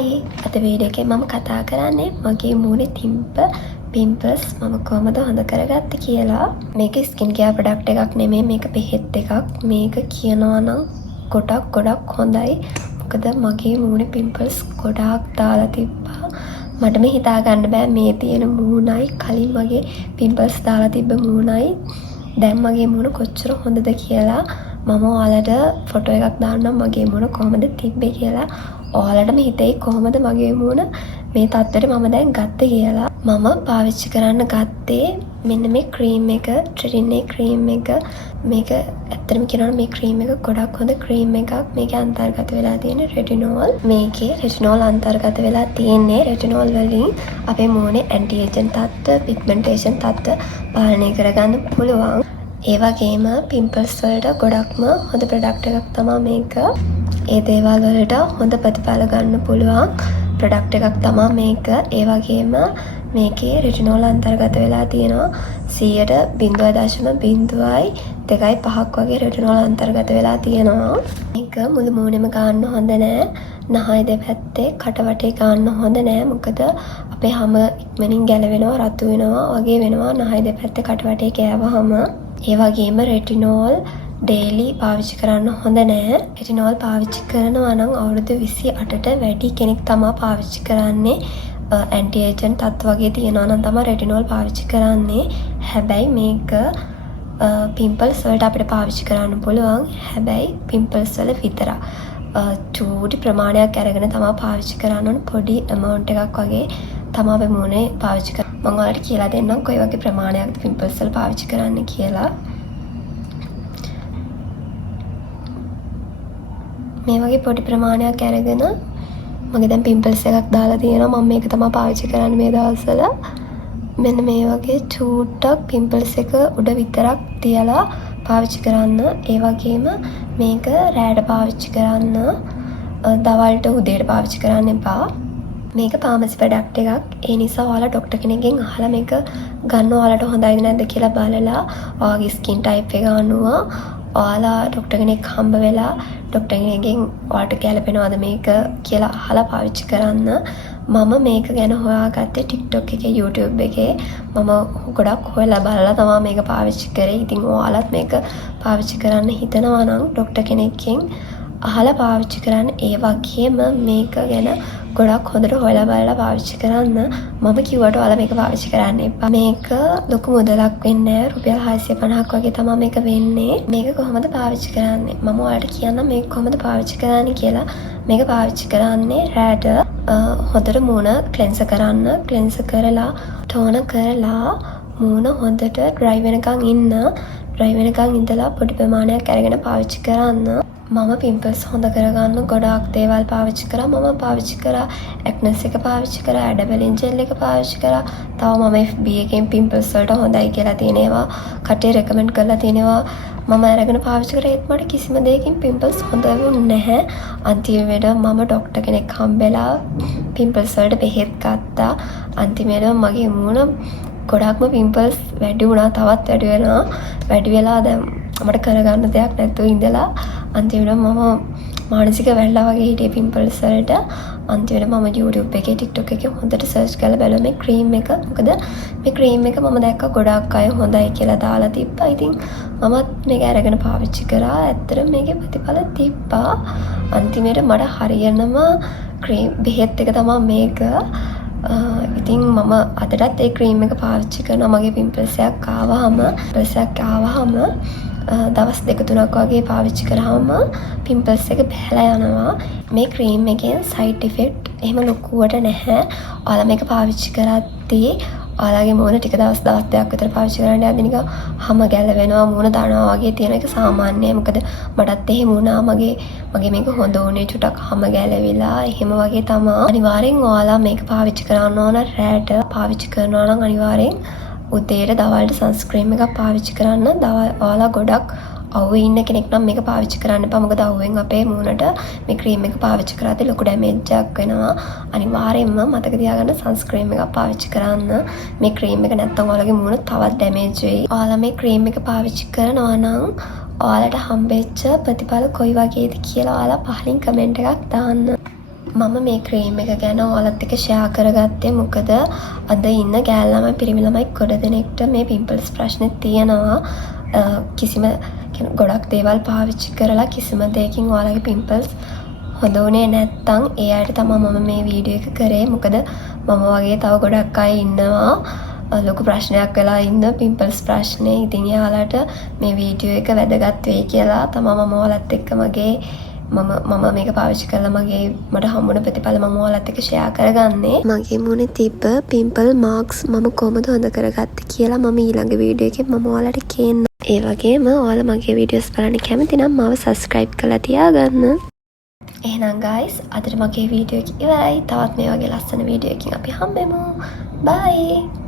හයි අද වීඩියෝ එකේ මම කතා කරන්නේ මගේ මූණේ තිබ්බ පිම්පල්ස් මම කොහමද හොඳ කරගත්තේ කියලා. මේක ස්කින් කෙයාර් ප්‍රොඩක්ට් එකක් නෙමෙයි, මේක බෙහෙත් එකක්. මේක කියනවා නම් ගොඩක් හොඳයි. මොකද මගේ මූණේ පිම්පල්ස් ගොඩාක් දාලා තිබ්බා. මටම හිතා ගන්න බෑ මේ තියෙන මූණයි කලින් මගේ පිම්පල්ස් දාලා තිබ්බ මූණයි දැන් මගේ මූණ කොච්චර හොඳද කියලා. මම ඔයාලට ෆොටෝ එකක් දාන්නම් මගේ මූණ කොහමද තිබ්බේ කියලා. ඔයාලටම හිතෙයි කොහොමද මගේ මූණ මේ තත්ත්වයට මම දැන් ගත්තේ කියලා. මම පාවිච්චි කරන්න ගත්තේ මෙන්න මේ ක්‍රීම් එක, ට්‍රිටිනේ ක්‍රීම් එක. මේක ඇත්තටම කියනවා මේ ක්‍රීම් එක ගොඩක් හොඳ ක්‍රීම් එකක්. මේකේ අන්තර්ගත වෙලා තියෙන රෙටිනෝල්. මේකේ රෙටිනෝල් අන්තර්ගත වෙලා තියෙන්නේ රෙටිනෝල් වලින් අපේ මූණේ ඇන්ටි ඒජන්ට් තත්ත්ව, පිග්මන්ටේෂන් තත්ත්ව පාලනය කරගන්න පුළුවන්. ඒ වගේම පිම්පල්ස් වලට ගොඩක්ම හොඳ ප්‍රොඩක්ට් එකක් තමයි මේක. ඒ දේවල් වලට හොඳ ප්‍රතිඵල ගන්න පුළුවන් ප්‍රොඩක්ට් එකක් තමයි මේක. ඒ වගේම මේකේ රෙටිනෝල් අන්තර්ගත වෙලා තියෙනවා 0.0.2.5ක් වගේ රෙටිනෝල් අන්තර්ගත වෙලා තියෙනවා. මේක මුළු මූණෙම ගන්න හොඳ නෑ. නහය දෙපැත්තේ කටවටේ ගන්න හොඳ නෑ. මොකද අපේ හැම ඉක්මනින් ගැලවෙනවා, රතු වෙනවා වගේ වෙනවා නහය දෙපැත්තේ කටවටේ කෑවහම. ඒ වගේම රෙටිනෝල් ඩේලි පාවිච්චි කරන්න හොඳ නෑ. රෙටිනෝල් පාවිච්චි කරනවා නම් අවුරුදු 28ට වැඩි කෙනෙක් තමයි පාවිච්චි කරන්නේ. ඇන්ටි ඒජන්ට් තත් වගේ තියෙනවා නම් තමයි රෙටිනෝල් පාවිච්චි කරන්නේ. හැබැයි මේක පිම්පල්ස් වලට අපිට පාවිච්චි කරන්න පුළුවන්. හැබැයි පිම්පල්ස් වල විතරක් චූටි ප්‍රමාණයක් අරගෙන තමයි පාවිච්චි කරන්න ඕන. පොඩි amount එකක් වගේ තමයි අපි මූණේ පාවිච්චි කරන්නේ. මම ඔයාලට කියලා දෙන්නම් කොයි වගේ ප්‍රමාණයක්ද පිම්පල්ස් වල පාවිච්චි කරන්න කියලා. මේ වගේ පොඩි ප්‍රමාණයක් අරගෙන මගේ දැන් පිම්පල්ස් එකක් දාලා තියෙනවා. මම මේක තමයි පාවිච්චි කරන්නේ මේ දවස්වල. මෙන්න මේ වගේ චූට්ටක් පිම්පල්ස් එක උඩ විතරක් තියලා පාවිච්චි කරන්න. ඒ වගේම මේක රෑට පාවිච්චි කරන්න, දවල්ට උදේට පාවිච්චි කරන්න එපා. මේක ෆාමසි ප්‍රොඩක්ට් එකක්. ඒ නිසා ඔයාලා ડોක්ටර් කෙනෙක්ගෙන් අහලා මේක ගන්න ඔයාලට හොඳයිද නැද්ද කියලා බලලා ඔයාගේ ස්කින් ටයිප් එක අනුව ඔයාලා ડોක්ටර් කෙනෙක් හම්බ වෙලා ડોක්ටර් කෙනෙක්ගෙන් ඔයාලට ගැලපෙනවද මේක කියලා අහලා පාවිච්චි කරන්න. මම මේක ගැන හොයාගත්තේ TikTok එකේ, YouTube එකේ. මම ගොඩක් හොයලා බලලා තමයි මේක පාවිච්චි කරේ. ඉතින් ඔයාලත් මේක පාවිච්චි කරන්න හිතනවා නම් ડોක්ටර් කෙනෙක්ගෙන් අහලා පාවිච්චි කරන්න. ඒ වගේම මේක ගැන ගොඩක් හොඳට හොයලා බලලා පාවිච්චි කරන්න. මම කිව්වට ඔයාලා මේක පාවිච්චි කරන්න එපා. මේක ලොකු මුදලක් වෙන්නේ නැහැ. රුපියල් 650ක් වගේ තමයි මේක වෙන්නේ. මේක කොහොමද පාවිච්චි කරන්නේ? මම ඔයාලට කියන්නම් මේක කොහොමද පාවිච්චි කරන්නේ කියලා. මේක පාවිච්චි කරන්නේ රැට හොඳට මූණ ක්ලෙන්සර් කරන්න. ක්ලෙන්සර් කරලා ටෝන කරලා මූණ හොඳට ඩ්‍රයි වෙනකන් ඉන්න. ඩ්‍රයි වෙනකන් ඉඳලා පොඩි ප්‍රමාණයක් අරගෙන පාවිච්චි කරන්න. මම පිම්පල්ස් හොඳ කරගන්න ගොඩාක් දේවල් පාවිච්චි කරා. මම පාවිච්චි කරා ඇක්නස් එක පාවිච්චි කරා, ඇඩබලින් ජෙල් එක පාවිච්චි කරා. තව මම FB එකෙන් පිම්පල්ස් වලට හොඳයි කියලා තියෙනවා කටේ රෙකමන්ඩ් කරලා තියෙනවා මම අරගෙන පාවිච්චි කරා. ඒත් මට කිසිම දෙයකින් පිම්පල්ස් හොඳ වුණේ නැහැ. අන්තිමේට මම ડોක්ටර් කෙනෙක් හම්බෙලා පිම්පල්ස් වලට බෙහෙත් ගත්තා. අන්තිමේට මගේ මූණ ගොඩක්ම පිම්පල්ස් වැඩි වුණා. තවත් වැඩි වෙලා දැන් මට කරගන්න දෙයක් නැතුව ඉඳලා අන්තිමට මම මානසික වැල්ලා වගේ හිටියේ පිම්පල්ස් වලට. අන්තිමට මම YouTube එකේ, TikTok එකේ හොඳට සර්ච් කරලා බැලුවා මේ ක්‍රීම් එක. මොකද මේ ක්‍රීම් එක මම දැක්ක ගොඩාක් අය හොඳයි කියලා දාලා තිබ්බා. ඉතින් මමත් මේක අරගෙන පාවිච්චි කරා. ඇත්තටම මේකේ ප්‍රතිඵල තිබ්බා. අන්තිමට මට හරියනම ක්‍රීම් බෙහෙත් එක තමයි මේක. ඉතින් මම අදටත් ඒ ක්‍රීම් එක පාවිච්චි කරනවා. මගේ පිම්පල්ස් එකක් ආවහම දවස් 2-3ක් වගේ පාවිච්චි කරාම පිම්පල්ස් එක බැහැලා යනවා. මේ ක්‍රීම් එකෙන් සයිඩ් ඉෆෙක්ට් එහෙම ලොකුවට නැහැ. ඔයාලා මේක පාවිච්චි කරද්දී ඔයාලගේ මූණ ටික දවස් දෙකක් විතර පාවිච්චි කරන්න යද්දී නිකන් හැම ගැලවෙනවා, මූණ දානවා වගේ තියෙන එක සාමාන්‍යයි. මොකද මටත් එහෙම වුණා. මගේ මේක හොඳ වුණේ චුටක් හැම ගැලවිලා එහෙම වගේ තමයි. අනිවාර්යෙන් ඔයාලා මේක පාවිච්චි කරන්න ඕන. රැට පාවිච්චි කරනවා නම් අනිවාර්යෙන් උදේට දවල්ට සන්ස්ක්‍රීම් එකක් පාවිච්චි කරන්න. ඔයාලා ගොඩක් අවුවේ ඉන්න කෙනෙක් නම් මේක පාවිච්චි කරන්න එපා. මොකද අවුවෙන් අපේ මූණට මේ ක්‍රීම් එක පාවිච්චි කරද්දී ලොකු ඩැමේජ් එකක් වෙනවා. අනිවාර්යයෙන්ම මතක තියාගන්න සන්ස්ක්‍රීම් එකක් පාවිච්චි කරන්න. මේ ක්‍රීම් එක නැත්තම් ඔයාලගේ මූණ තවත් ඩැමේජ් වෙයි. ඔයාලා මේ ක්‍රීම් එක පාවිච්චි කරනවා නම් ඔයාලට හම්බෙච්ච ප්‍රතිඵල කොයි වගේද කියලා ඔයාලා පහලින් කමෙන්ට් එකක් දාන්න. මම මේ ක්‍රීම් එක ගැන ඔයාලත් එක්ක ෂෙයා කරගත්තේ මොකද අද ඉන්න ගෑල් ළමයි පිරිමි ළමයි ගොඩ දෙනෙක්ට මේ පිම්පල්ස් ප්‍රශ්නේ තියෙනවා. කිසිම ගොඩක් දේවල් පාවිච්චි කරලා කිසිම දෙයකින් ඔයාලගේ පිම්පල්ස් හොඳ වුණේ නැත්තම් ඒ අයට තමයි මම මේ වීඩියෝ එක කරේ. මොකද මම වගේ තව ගොඩක් අය ඉන්නවා ලොකු ප්‍රශ්නයක් වෙලා ඉන්න පිම්පල්ස් ප්‍රශ්නේ. ඉතින් එයාලට මේ වීඩියෝ එක වැදගත් වෙයි කියලා තමයි මම ඔයාලත් එක්ක මම මේක පාවිච්චි කරලා මට හම්බුණ ප්‍රතිඵල මම ඔයාලත් එක්ක ෂෙයා කරගන්නේ. මගේ මුණේ තිබ්බ පිම්පල් මාක්ස් මම කොහොමද හොඳ කරගත්තේ කියලා මම ඊළඟ වීඩියෝ එකේ මම ඔයාලට කියන්නම්. ඒ වගේම ඔයාලා මගේ වීඩියෝස් බලන්න කැමති නම් මාව subscribe කරලා තියාගන්න. එහෙනම් guys අදට මගේ වීඩියෝ එක ඉවරයි. තවත් මේ වගේ ලස්සන වීඩියෝ එකකින් අපි හම්බෙමු. bye.